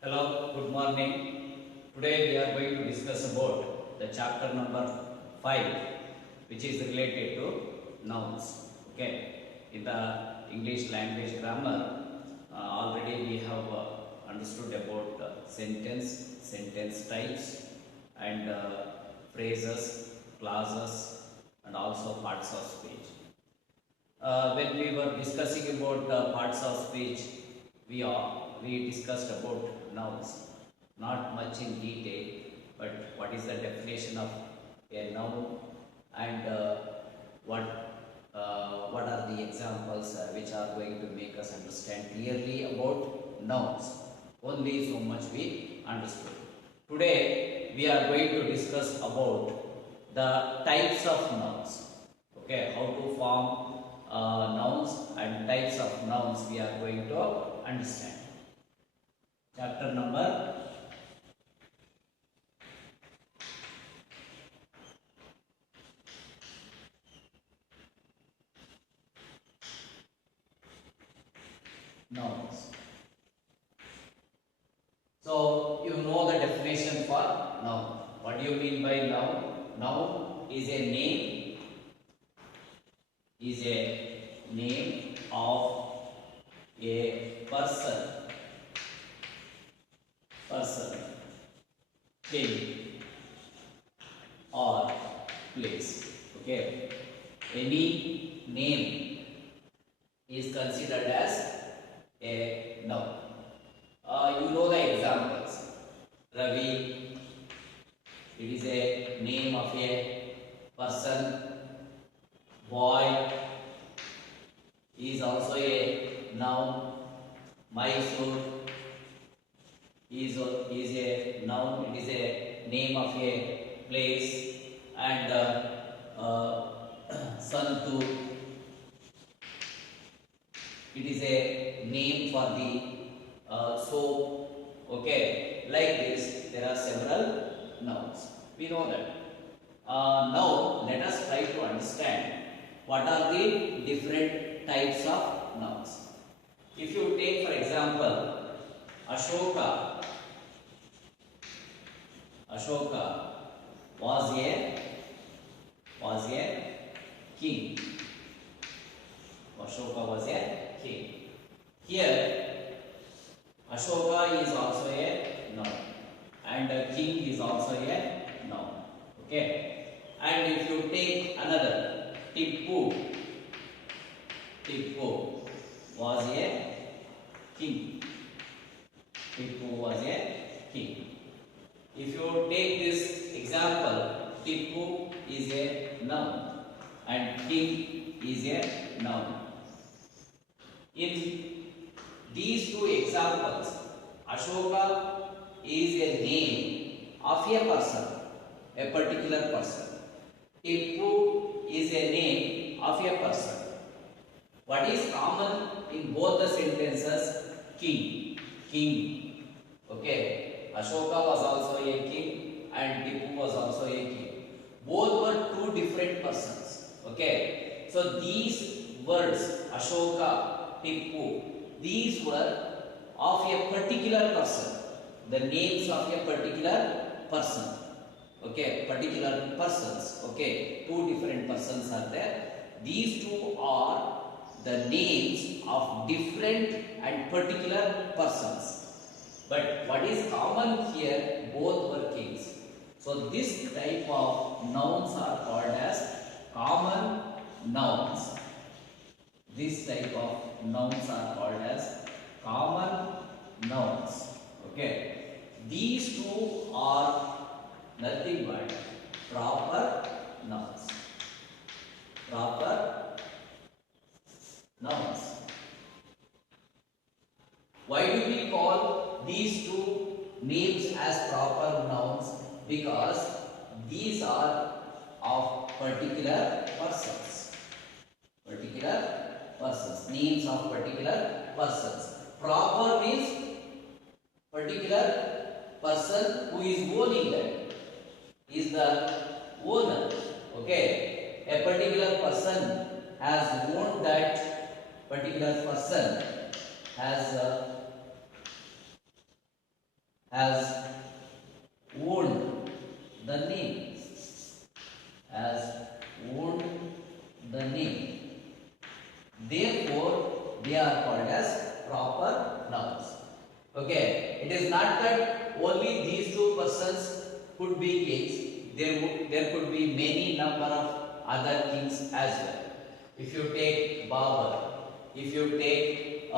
Hello, good morning. Today we are going to discuss about the chapter number 5, which is related to nouns. Okay, in the English language grammar, already we have understood about sentence types, and phrases, clauses, and also parts of speech. When we were discussing about parts of speech, we discussed about nouns, not much in detail, but what is the definition of a noun, and what are the examples which are going to make us understand clearly about nouns. Only so much we understood. Today we are going to discuss about the types of nouns. Okay, how to form nouns and types of nouns we are going to understand. Chapter number nouns. So you know the definition for noun. What do you mean by noun? Noun is a name of a person, thing, or place. Okay, any name is considered as a noun. You know the examples. Ravi, it is a name of a person. Boy is also a noun. Mysore is a noun. It is a name of a place. And Santu, it is a name for the soap. Okay, like this, there are several nouns. We know that. Now, let us try to understand what are the different types of nouns. If you take, for example, Ashoka was a king. Ashoka was a king. Here, Ashoka is also a noun, and king is also a noun. Okay, and if you take another, Tippu was a king. Tippu was a king. If you take this example, Tippu is a noun and king is a noun. In these two examples, Ashoka is a name of a person, a particular person. Tippu is a name of a person. What is common in both the sentences? King. Okay, Ashoka was also a king and Tippu was also a king. Both were two different persons. Okay, so these words, Ashoka, Tippu, these were of a particular person, the names of a particular person. Okay, particular persons. Okay, two different persons are there. These two are the names of different and particular persons. But what is common here, both were kings. So this type of nouns are called as common nouns. This type of nouns are called as common nouns. Okay, these two are nothing but proper nouns. Proper nouns. Why do we call these two names as proper nouns? Because these are of particular persons. Names of particular persons. Proper means particular person who is owning that, is the owner. Okay, a particular person has owned that particular person has has owned the name, has owned the name. Therefore, they are called as proper nouns. Okay, it is not that only these two persons could be kings. There could be many number of other kings as well. If you take Babur, if you take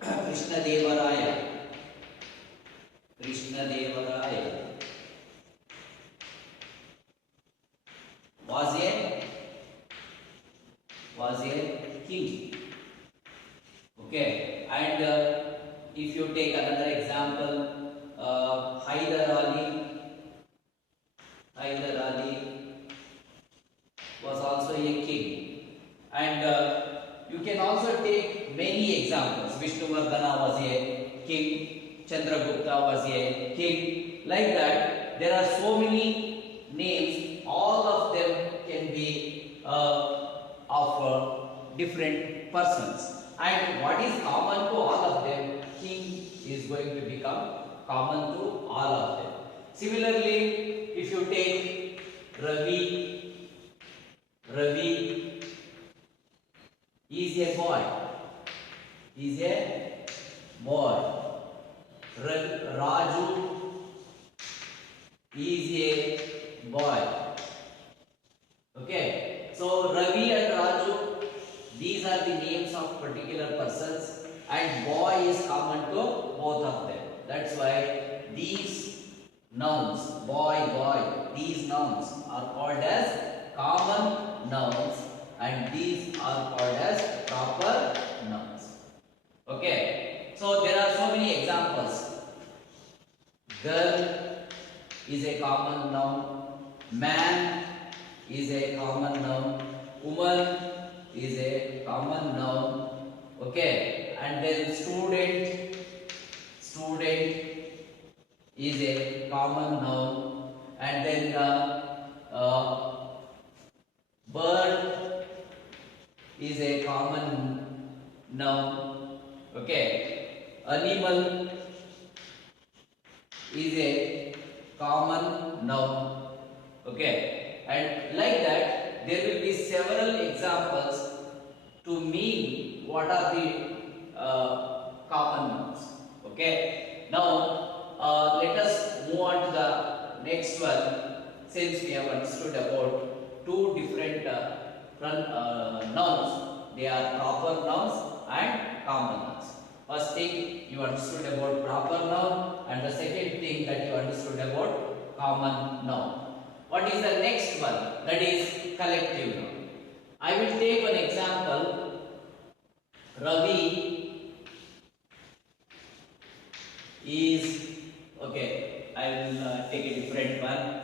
Krishna Devaraya was a king. Okay, and if you take another example, Hyder Ali was also a king, and you can also take many examples. Vishnuvardhana was a king, Chandragupta was a king. Like that, there are so many names. All of them can be of different persons. And what is common to all of them? King is going to become common to all of them. Similarly, if you take Ravi is a boy. Raju is a boy. Okay, so Ravi and Raju, these are the names of particular persons, and boy is common to both of them. That's why these nouns, boy, these nouns are called as common nouns, and these are called as proper nouns. Okay, so there are so many examples. Girl is a common noun, man is a common noun, woman is a common noun. Okay, and then student is a common noun, and then bird is a common noun. Okay, animal is a common noun. Okay, and like that there will be several examples to mean what are the common nouns. Okay, now let us move on to the next one. Since we have understood about two different nouns, they are proper nouns and common nouns. First thing you understood about proper noun, and the second thing that you understood about common noun. What is the next one? That is collective noun. I will take one example. Ravi is, okay, I will take a different one.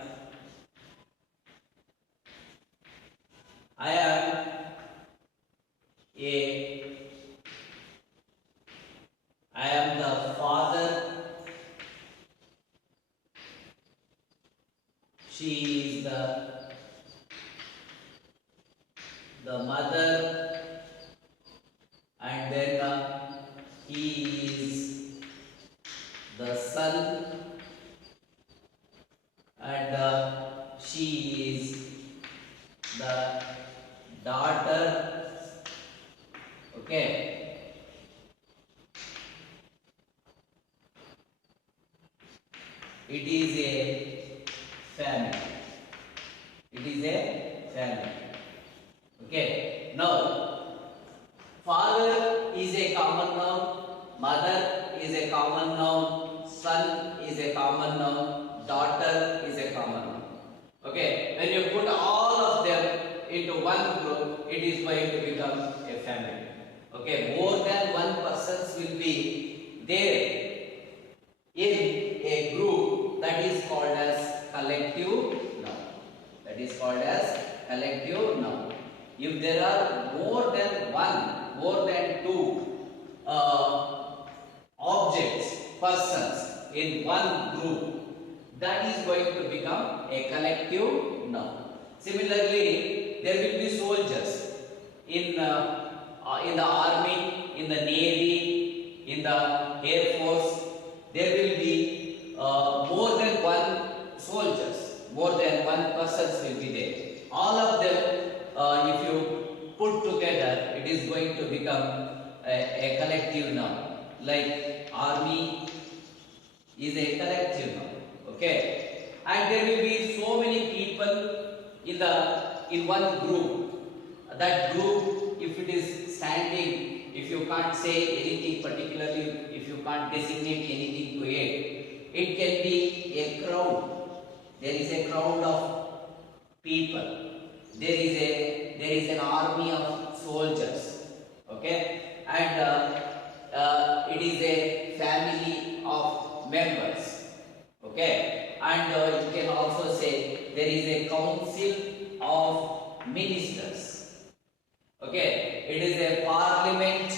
I am the father. She is the mother, and then he is the son, and she is the daughter. Okay. It is a family. It is a family. Okay. Now, father is a common noun, mother is a common noun, son is a common noun, daughter is a common noun. Okay. When you put all of them into one group, it is going to become a family. Okay. More than one persons will be there in a group, that is called as collective noun. That is called as collective noun. If there are more than one, more than two objects, persons in one group, that is going to become a collective noun. Similarly, there will be soldiers in the army, in the navy, in the air force, that it is going to become a collective noun. Like army is a collective noun. Okay, and there will be so many people in one group. That group, if it is standing, if you can't say anything particularly, if you can't designate anything to it, it can be a crowd. There is a crowd of people. There is an army of soldiers. Okay, and it is a family of members. Okay, and you can also say there is a council of ministers. Okay, it is a parliament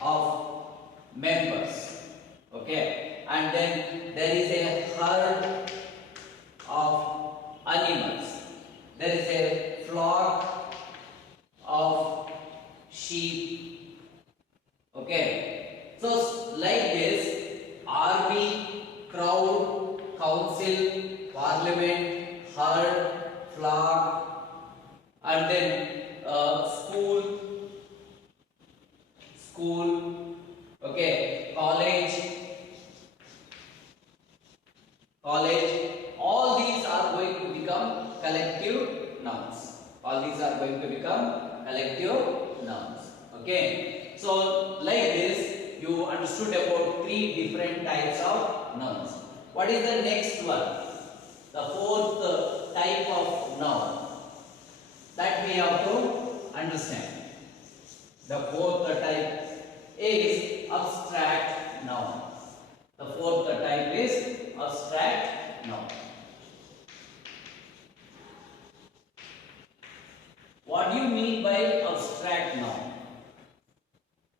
of members. Okay, and then there is a herd of animals. There is a flock of sheep. Okay, so like this, army, crowd, council, parliament, herd, flock, and then school, okay, college, all these are going to become collective nouns. All these are going to become collective nouns. Okay, so like this, you understood about 3 different types of nouns. What is the next one? The fourth type of noun that we have to understand. The fourth type is abstract noun. The fourth type is abstract noun. What do you mean by abstract noun?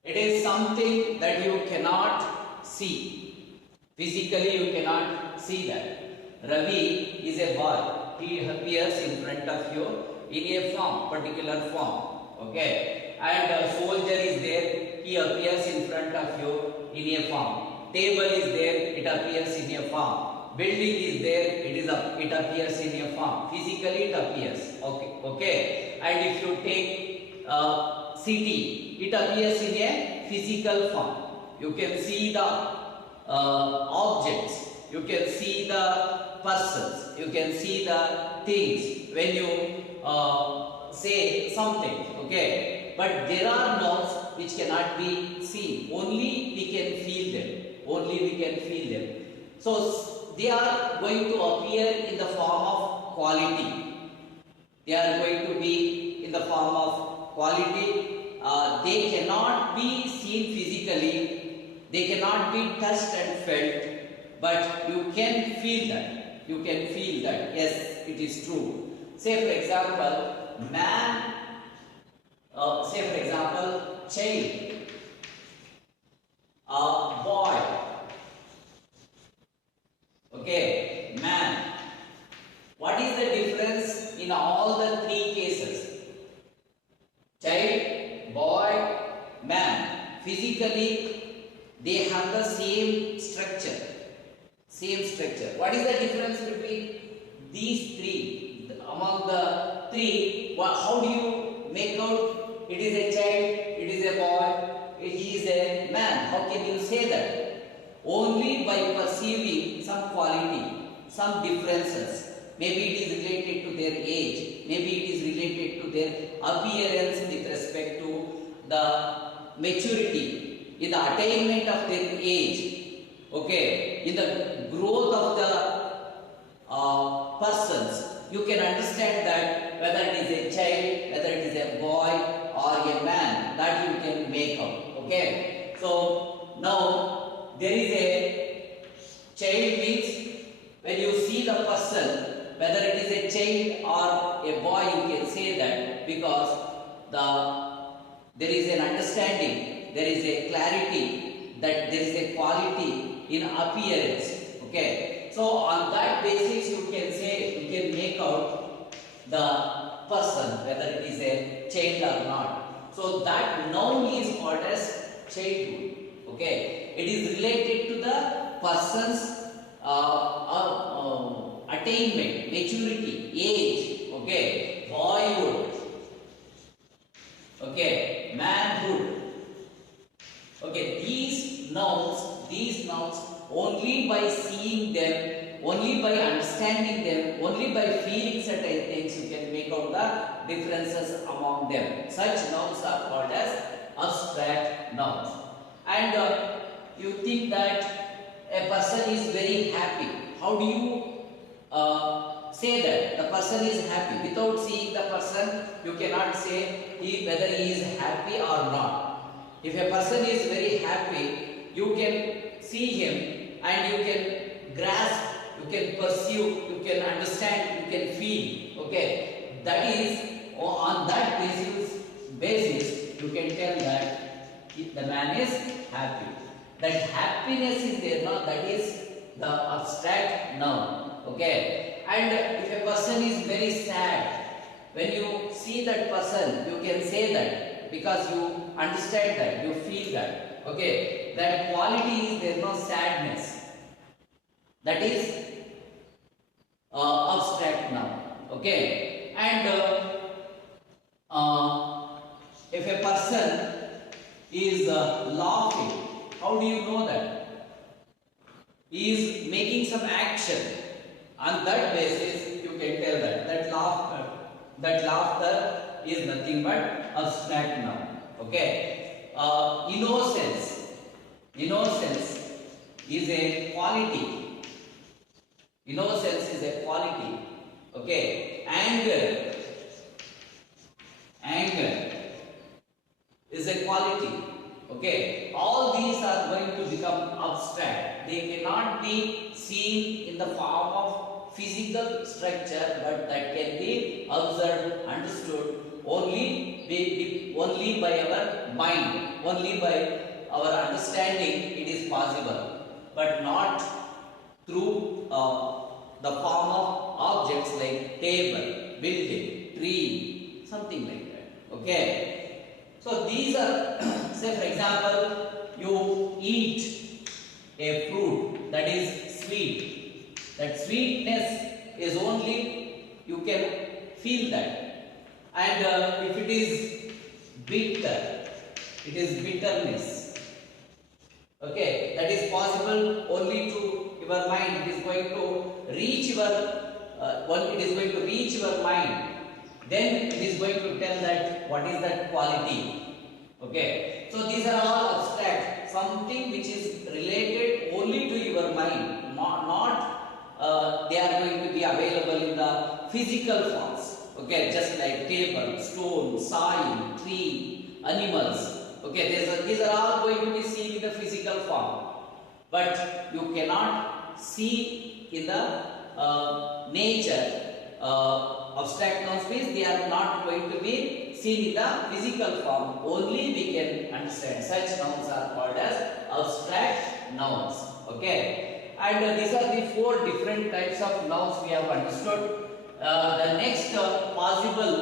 It is something that you cannot see. Physically you cannot see that. Ravi is a boy. He appears in front of you in a form, particular form. Okay. And a soldier is there. He appears in front of you in a form. Table is there. It appears in a form. Building is there. It appears in a form. Physically it appears. Okay. Okay. And if you take city, it appears in a physical form. You can see the objects. You can see the persons, you can see the things when you say something, okay? But there are nouns which cannot be seen, only we can feel them. So they are going to appear in the form of quality. They are going to be in the form of quality. They cannot be seen physically, they cannot be touched and felt, but you can feel that. Yes, it is true. Say for example, man, say for example, child, boy, okay, man. What is the difference in all the 3 cases? Child, boy, man. Physically, they have the same structure. What is the difference between these 3? Among the 3, how do you make out it is a child, it is a boy, he is a man? How can you say that? Only by perceiving some quality, some differences. Maybe it is related to their age, maybe it is related to their appearance with respect to the maturity, in the attainment of their age. Okay, in the growth of the persons, you can understand that whether it is a child, whether it is a boy or a man, that you can make out. Okay, so now there is a child means when you see the person, whether it is a child or a boy, you can say that because there is an understanding, there is a clarity, that there is a quality in appearance. Okay, so on that basis you can make out the person whether it is a child or not. So that noun is called as childhood. Okay, it is related to the person's attainment, maturity, age. Okay. by seeing them, only by understanding them, only by feeling certain things you can make out the differences among them. Such nouns are called as abstract nouns. And you think that a person is very happy. How do you say that the person is happy? Without seeing the person, you cannot say whether he is happy or not. If a person is very happy, you can see him and you can grasp, you can perceive, you can understand, you can feel. Okay, that is on that basis you can tell that the man is happy. That happiness is there, no? That is the abstract noun. Okay, and if a person is very sad, when you see that person, you can say that because you understand that, you feel that. Okay, that quality is there, no sadness. That is abstract noun. Okay, and if a person is laughing, how do you know that? He is making some action. On that basis, you can tell that laughter is nothing but abstract noun. Okay. Innocence is a quality. Innocence is a quality. Okay. Anger is a quality. Okay. All these are going to become abstract. They cannot be seen in the form of physical structure, but that can be observed, understood only by our mind, only by our understanding. It is possible, but not through the form of objects like table, building, tree, something like that. Okay, so these are say for example, you eat a fruit that is sweet. That sweetness is only you can feel that, and if it is bitter, it is bitterness. Okay, that is possible only to your mind. It is going to reach your it is going to reach your mind. Then it is going to tell that what is that quality. Okay, so these are all abstract, something which is related only to your mind, not they are going to be available in the physical forms. Okay, just like table, stone, soil, tree, animals. Okay, these are all going to be seen in the physical form, but you cannot see in the nature. Abstract nouns means they are not going to be seen in the physical form. Only we can understand. Such nouns are called as abstract nouns. Okay, and these are the 4 different types of nouns we have understood. The next possible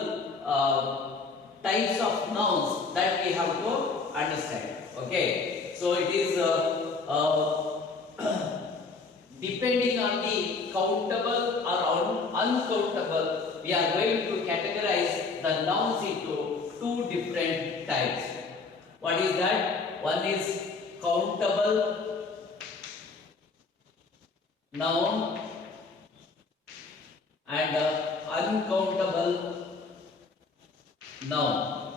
types of nouns that we have to understand. Okay, so it is depending on the countable or uncountable, we are going to categorize the nouns into 2 different types. What is that? One is countable noun and uncountable noun.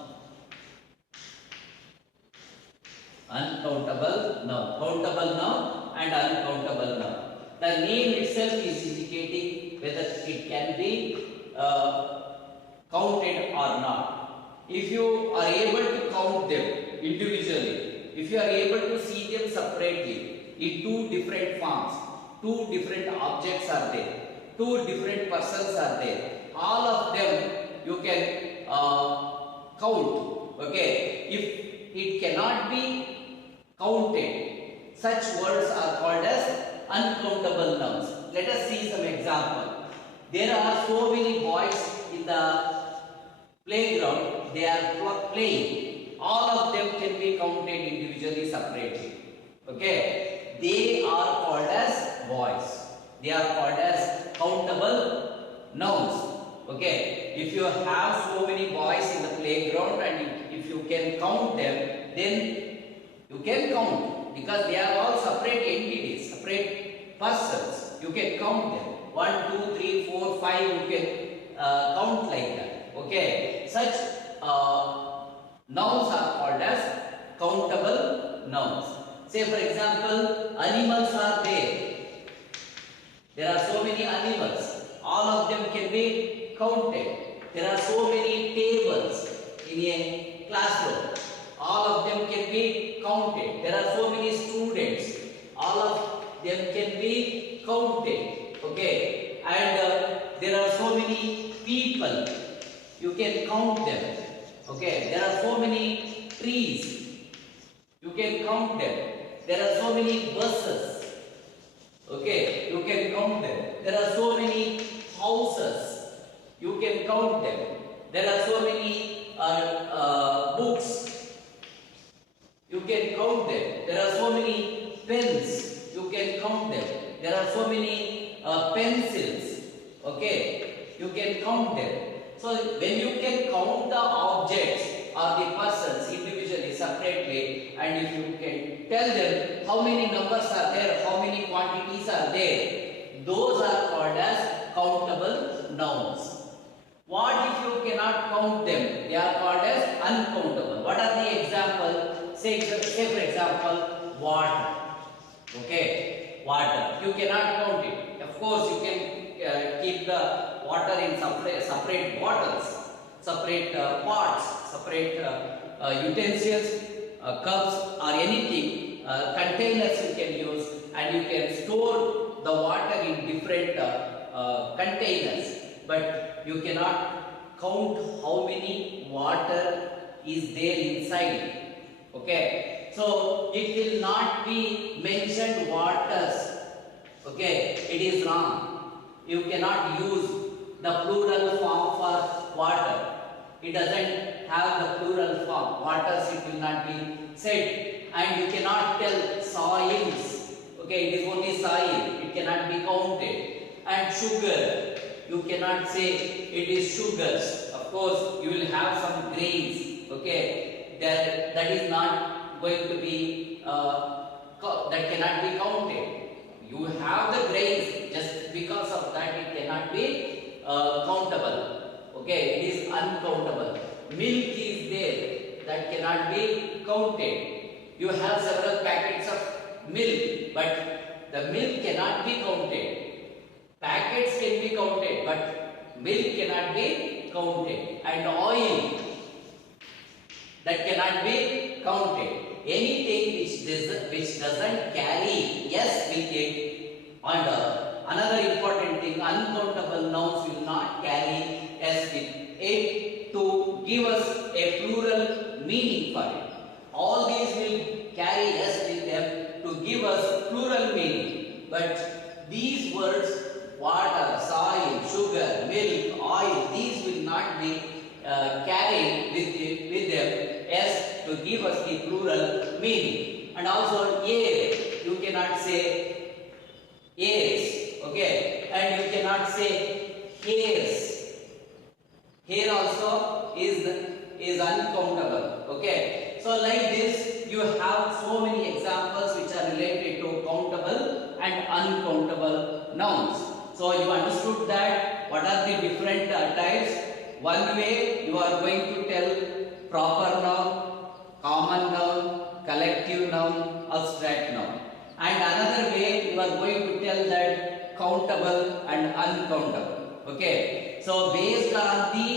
Uncountable noun. Countable noun and uncountable noun. The name itself is indicating whether it can be counted or not. If you are able to count them individually, if you are able to see them separately in 2 different forms, 2 different objects are there, 2 different persons are there, all of them you can count. Okay, if it cannot be counted, such words are called as uncountable nouns. Let us see some example. There are so many boys in the playground, they are playing. All of them can be counted individually, separately. Okay, they are called as boys. They are called as countable nouns. Okay, if you have so many boys in the playground and if you can count them, then you can count because they are all separate entities, separate persons. You can count them. 1, 2, 3, 4, 5. You can count like that. Okay. Such nouns are called as countable nouns. Say for example, animals are there. There are so many animals. All of them can be counted. There are so many tables in a classroom. All of them can be counted. There are so many students. All of them can be counted. Okay. And there are so many people. You can count them. Okay. There are so many trees. You can count them. There are so many buses. Okay, you can count them. There are so many houses. You can count them. There are so many books. You can count them. There are so many pens. You can count them. There are so many pencils. Okay, you can count them. So when you can count the objects or the persons individually, separately, and if you can tell them how many numbers are there, how many quantities are there, those are called as countable nouns. What if you cannot count them? They are called as uncountable. What are the examples? Say for example, water. Okay, water. You cannot count it. Of course, you can keep the water in separate bottles, separate pots, separate utensils, cups or anything, containers you can use, and you can store the water in different containers. But you cannot count how many water is there inside. Okay, so it will not be mentioned waters. Okay, it is wrong. You cannot use the plural form for water. It doesn't have the plural form. Waters, it will not be said. And you cannot tell soils. Okay, it is only soil. It cannot be counted. And sugar, you cannot say it is sugars. Of course, you will have some grains. Okay, that is not going to be, that cannot be counted. You have the grains, just because of that it cannot be countable. Okay, it is uncountable. Milk is there, that cannot be counted. You have several packets of milk, but the milk cannot be counted. Packets can be counted, but milk cannot be counted. And oil, that cannot be counted. Anything which doesn't carry S with it, and another important thing, uncountable nouns will not carry S with it to give us a plural meaning for it. All these will carry S with them to give us plural meaning. But these words, water, soil, sugar, milk, oil, these will not be carried with them S to give us the plural meaning. And also air, you cannot say airs, okay, and you cannot say hairs. Hair also is uncountable. Okay, so like this you have so many examples which are related to countable and uncountable nouns. So you understood that what are the different types. One way you are going to tell proper noun, common noun, collective noun, abstract noun. And another way you are going to tell that countable and uncountable. Okay, so based on the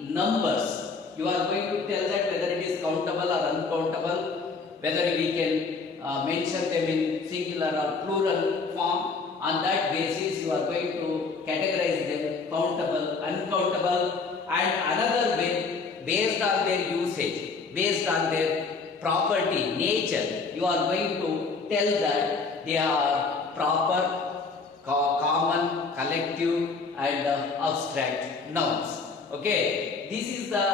numbers you are going to tell that whether it is countable or uncountable, whether we can mention them in singular or plural form. On that basis you are going to categorize them countable, uncountable. And another way, based on their usage, based on their property, nature, you are going to tell that they are proper, common, collective and abstract nouns. Okay, this is the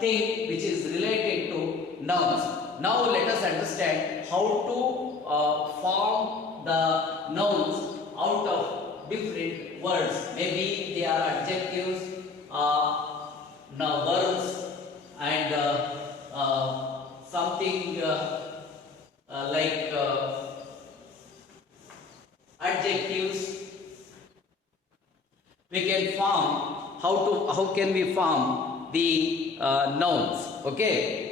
thing which is related to nouns. Now let us understand how to form the nouns out of different words. Maybe they are adjectives, verbs, and something like adjective form how can we form the nouns. Okay,